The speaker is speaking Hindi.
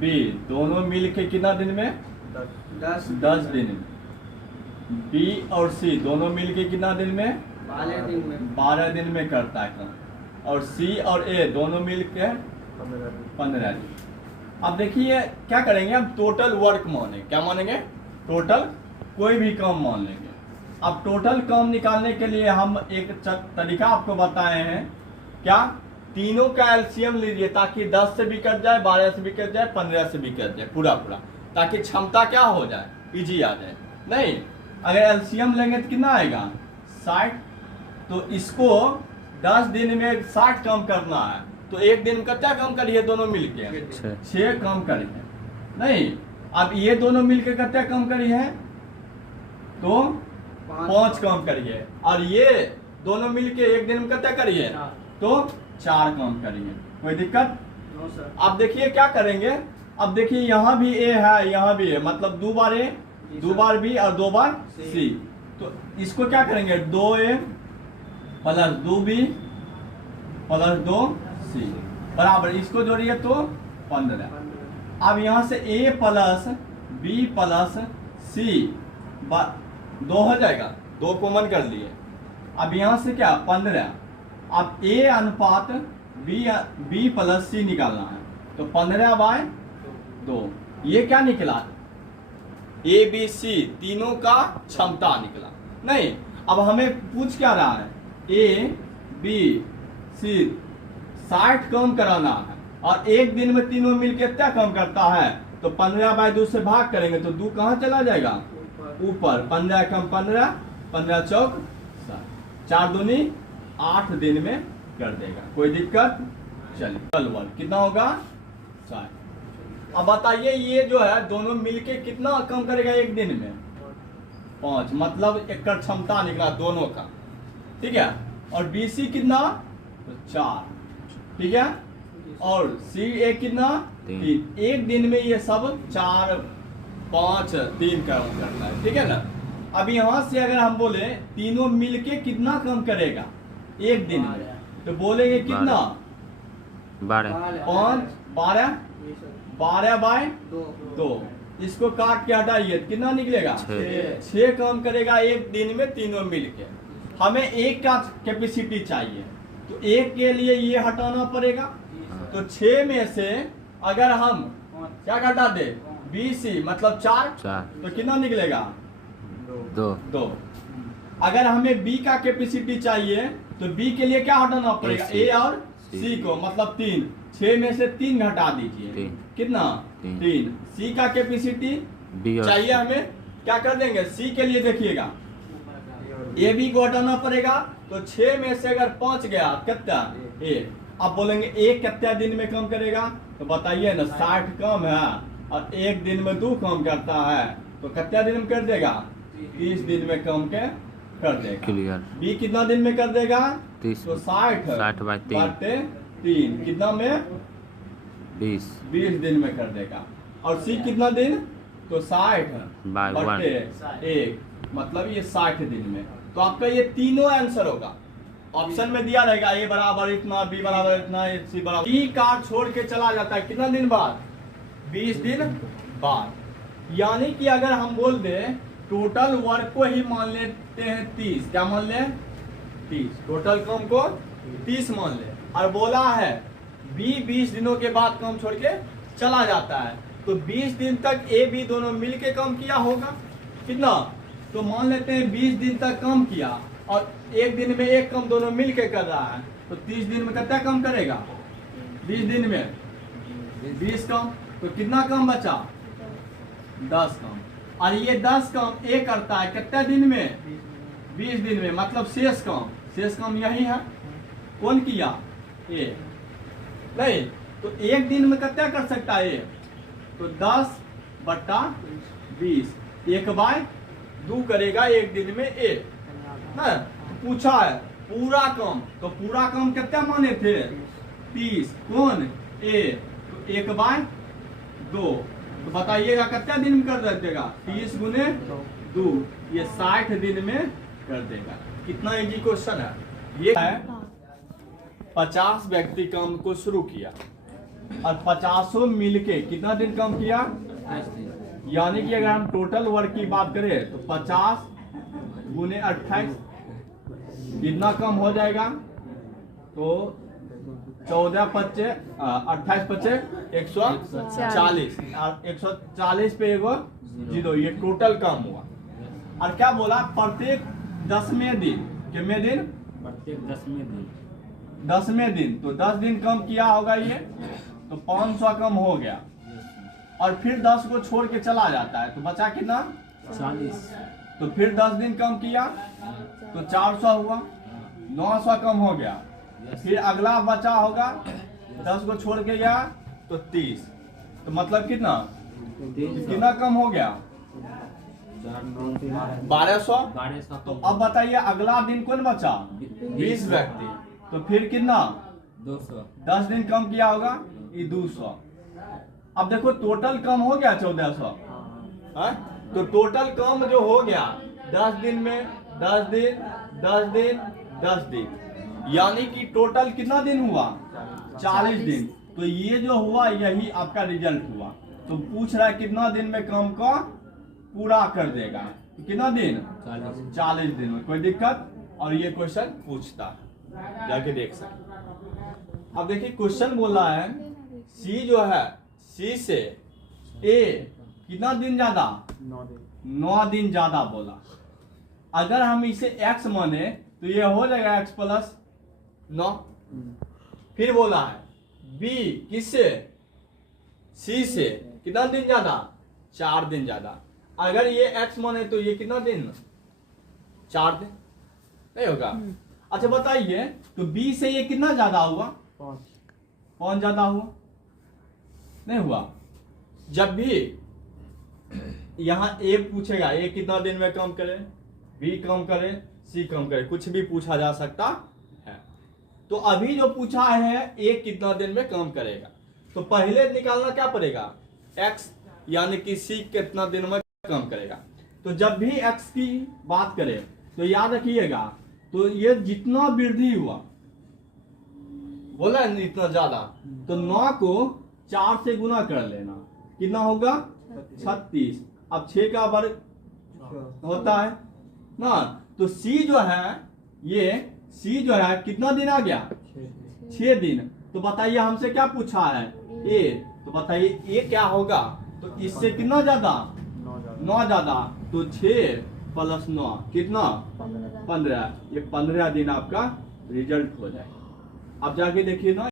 बी दोनों मिल के कितना दिन में? 10 दिन में। बी और सी दोनों मिल के कितना दिन में? 12 दिन में करता है काम। और सी और ए दोनों मिल के 15 दिन। अब देखिए क्या करेंगे, हम टोटल वर्क मानेंगे। क्या मानेंगे? टोटल कोई भी काम मान लेंगे। अब टोटल काम निकालने के लिए हम एक तरीका आपको बताए हैं। क्या? तीनों का एलसीएम लीजिए ताकि 10 से भी कट जाए, 12 से भी कट जाए, 15 से भी कट जाए, पूरा ताकि क्षमता क्या हो जाए, इजी आ जाए। नहीं, अगर एलसीएम लेंगे तो कितना आएगा? 60। तो इसको 10 दिन में 60 काम करना है, तो एक दिन में कितना काम करिए दोनों मिलके? 6 काम करिए। नहीं, अब ये दोनों मिलके कितना काम करिए? तो 5 काम करिए। और ये दोनों मिलके एक दिन में कितना करिए? तो 4 काम करिए। कोई दिक्कत? अब देखिए क्या करेंगे। अब देखिए यहाँ भी ए है, यहाँ भी है, मतलब 2 बार ए, 2 बार बी और 2 बार सी। तो इसको क्या करेंगे? 2a plus 2b plus 2c बराबर, इसको जोड़िए तो 15। अब यहाँ से a plus b plus c 2 हो जाएगा, 2 कॉमन कर लिए। अब यहाँ से क्या? 15। अब a अनुपात b प्लस c निकालना है, तो 15/2। ये क्या निकला? ए बी सी तीनों का क्षमता निकला। नहीं, अब हमें पूछ क्या रहा है? ए बी सी 60 काम कराना है और एक दिन में तीनों मिलकर क्या काम करता है? तो 15/2 से भाग करेंगे तो 2 कहाँ चला जाएगा? ऊपर। 15 कम 15, 15 चौक 60, 4 दूनी 8 दिन में कर देगा। कोई दिक्कत? चलिए, कितना होगा? 60। अब बताइए ये जो है दोनों मिलके कितना कम करेगा एक दिन में? 5, मतलब एक क्षमता निकला दोनों का। ठीक है। और बीसी कितना? तो 4। ठीक है। और सी ए कितना? 3। एक दिन में ये सब 4, 5, 3 काम करता है। ठीक है ना। अब यहाँ से अगर हम बोले तीनों मिलके कितना कम करेगा एक दिन में, तो बोलेंगे कितना? 12। 5, 12/2। इसको काट के हटाइए, कितना निकलेगा? 6 काम करेगा एक दिन में तीनों मिलके। हमें एक का कैपेसिटी चाहिए, तो एक के लिए ये हटाना पड़ेगा। तो 6 में से अगर हम क्या हटा दे? BC मतलब 4, तो कितना निकलेगा? 2। अगर हमें B का कैपेसिटी चाहिए तो B के लिए क्या हटाना पड़ेगा? A और C को, मतलब 3। 6 में से 3 घटा दीजिए, कितना? 3। C का कैपेसिटी चाहिए हमें, क्या कर देंगे? C के लिए देखिएगा AB को हटाना पड़ेगा, तो 6 में से अगर 5 गया कितना? A। अब बोलेंगे A कितना दिन में कम करेगा? तो बताइए ना, 60 कम है और एक दिन में 2 कम करता है, तो कितना दिन में कर देगा? 30 दिन में कम के कर देगा। B कितना दिन में कर देगा? 30। तो 60/3 कितना में? 20 दिन में कर देगा। और C कितना दिन? तो 60/1, मतलब ये 60 दिन में। तो आपका ये तीनों आंसर होगा। ऑप्शन में दिया रहेगा A बराबर इतना, B बराबर इतना, C बराबर। B कार्ड छोड़ के चला जाता है कितना दिन बाद? 20 दिन बाद। यानी कि अगर हम बोल दे टोटल वर्क को ही मान लेते हैं 30, क्या मान ले? 30। टोटल काम को 30 मान ले। और बोला है B 20 दिनों के बाद काम छोड़ के चला जाता है, तो 20 दिन तक A B दोनों मिलके काम किया होगा। कितना? तो मान लेते हैं 20 दिन तक काम किया और एक दिन में एक काम दोनों मिलके कर रहा है, तो 30 दिन में कितना काम करेगा? 20 दिन में 20 काम, तो कितना काम बचा? 10 काम। और ये 10 काम A करता है कितना दिन में? 20 दिन में, मतलब शेष काम यही है। कौन किया? A। नहीं, तो एक दिन में कितना कर सकता है A? तो 10/20, 1/2 करेगा एक दिन में A। ना, पूछा है पूरा काम, तो पूरा काम कितना माने थे? 30। कौन? A। तो 1/2, तो बताइएगा कितना दिन में कर देगा? 30 गुने 2, ये 60 दिन में कर देगा। कितना इजी क्वेश्चन है ये है। 50 व्यक्ति काम को शुरू किया, और 50 मिलके कितना दिन काम किया? यानी कि अगर हम टोटल वर्क की बात करें तो 50 गुने 28 कितना कम हो जाएगा? तो 28 140 और 140 पे एगो जीरो, ये टोटल कम हुआ। और क्या बोला? प्रत्येक 10वें दिन, कितने दिन? प्रत्येक 10वें दिन। 10वें दिन, तो 10 दिन कम किया होगा ये, तो 500 कम हो गया। और फिर 10 को छोड़ के चला जाता है तो बचा कितना? 40। तो फिर 10 दिन कम किया तो 400 हुआ, 900 कम हो गया। फिर अगला बचा होगा, 10 को छोड़ के गया तो 30, तो मतलब कितना कितना कम हो गया? 1200। तो अब बताइए अगला दिन कौन बचा? 20 व्यक्ति, तो फिर कितना? 200। 10 दिन कम किया होगा, ये 200। अब देखो टोटल कम हो गया 1400, तो टोटल कम जो हो गया 10 दिन में 10 दिन 10 दिन 10 दिन, यानी कि टोटल कितना दिन हुआ? 40 दिन। तो ये जो हुआ यही आपका रिजल्ट हुआ। तो पूछ रहा है कितना दिन में काम का पूरा कर देगा? तो कितना दिन? 40 दिन में। कोई दिक्कत? और ये क्वेश्चन पूछता है, जाके देख सकते। अब देखिए क्वेश्चन बोला है सी जो है, सी से ए कितना दिन ज्यादा? 9 दिन ज्यादा बोला। अगर हम इसे x माने तो ये हो जाएगा x प्लस 9। फिर बोला है b किससे? c से कितना दिन ज्यादा? 4 दिन ज्यादा। अगर ये x माने तो ये कितना दिन? 4 दिन नहीं होगा? अच्छा बताइए, तो b से ये कितना ज्यादा हुआ? 5 ज्यादा हुआ नहीं हुआ? जब भी यहाँ a पूछेगा a कितना दिन में काम करे, b कम करे, c कम करे, कुछ भी पूछा जा सकता है। तो अभी जो पूछा है a कितना दिन में काम करेगा, तो पहले निकालना क्या पड़ेगा? x, यानी कि c कितना दिन में काम करेगा। तो जब भी x की बात करें तो याद रखिएगा, तो ये जितना वृद्धि हुआ बोला है इतना ज्यादा, तो 9 को 4 से गुना कर लेना, कितना होगा? 36। अब 6 का वर्ग होता है ना, तो C जो है, ये C जो है कितना दिन आ गया? 6 दिन। तो बताइए हमसे क्या पूछा है? A, तो बताइए A क्या होगा? तो इससे कितना ज्यादा? 9 ज्यादा। तो 6 प्लस 9 कितना? 15। ये 15 दिन आपका रिजल्ट हो जाएगा। अब जाके देखिए ना।